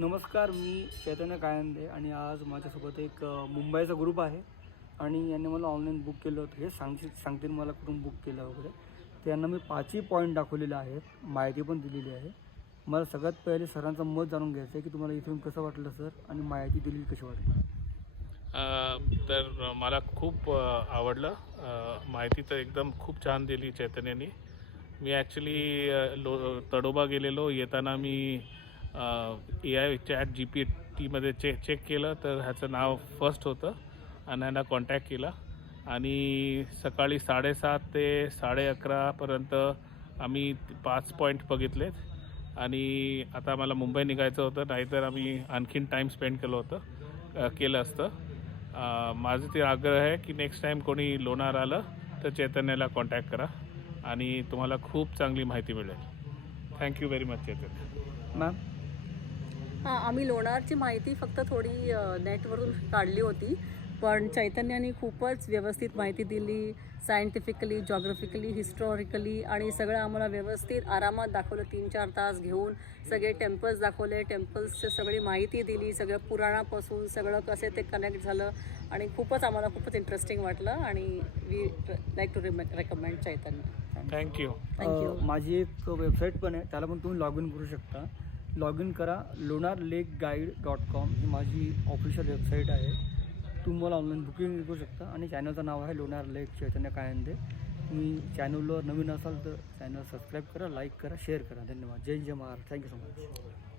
नमस्कार, मी चैतन्य कायंदे आणि आज माझ्यासोबत एक मुंबईचा ग्रुप आहे आणि यांनी मला ऑनलाईन बुक केलं होतं. हे सांगतील मला कुठून बुक केलं वगैरे. त्यांना मी 5ही पॉईंट दाखवलेले आहेत, माहिती पण दिलेली आहे. मला सगळ्यात पहिले सरांचं मत जाणून घ्यायचं आहे की तुम्हाला इथून कसं वाटलं सर, आणि माहिती दिलेली कशी वाटली. तर मला खूप आवडलं. माहिती तर एकदम खूप छान दिली चैतन्याने. मी ॲक्च्युली तडोबा गेलेलो. येताना मी AI ChatGPTमध्ये चेक केलं तर ह्याचं नाव फर्स्ट होतं आणि ह्यांना कॉन्टॅक्ट केला आणि सकाळी 7:30 ते 11:30पर्यंत आम्ही 5 पॉईंट बघितलेत आणि आता मला मुंबई निघायचं होतं, नाहीतर आम्ही आणखीन टाईम स्पेंड केलं असतं. माझं ते आग्रह आहे की नेक्स्ट टाईम कोणी लोणार आलं तर चैतन्याला कॉन्टॅक्ट करा आणि तुम्हाला खूप चांगली माहिती मिळेल. थँक्यू व्हेरी मच चैतन्य मॅम. आम्ही लोणारची माहिती फक्त थोडी नेटवरून काढली होती, पण चैतन्याने खूपच व्यवस्थित माहिती दिली. सायंटिफिकली, जॉग्रफिकली, हिस्टॉरिकली आणि सगळं आम्हाला व्यवस्थित आरामात दाखवलं. 3-4 तास घेऊन सगळे टेम्पल्स दाखवले, टेम्पल्सची सगळी माहिती दिली, सगळं पुराणापासून सगळं कसे ते कनेक्ट झालं आणि आम्हाला खूपच इंटरेस्टिंग वाटलं आणि we like to recommend Chaitanya. Thank you. माझी एक वेबसाईट पण आहे, त्याला पण तुम्ही लॉग इन करू शकता. लॉग इन करा, lunarlakeguide.com ही माझी ऑफिशियल वेबसाईट आहे. तुम्ही मला ऑनलाईन बुकिंग करू शकता आणि चॅनलचं नाव आहे लोणार लेक चैतन्य कायंदे. तुम्ही चॅनलवर नवीन असाल तर चॅनल सबस्क्राईब करा, लाईक करा, शेअर करा. धन्यवाद. जय जय महाराज. Thank you so much.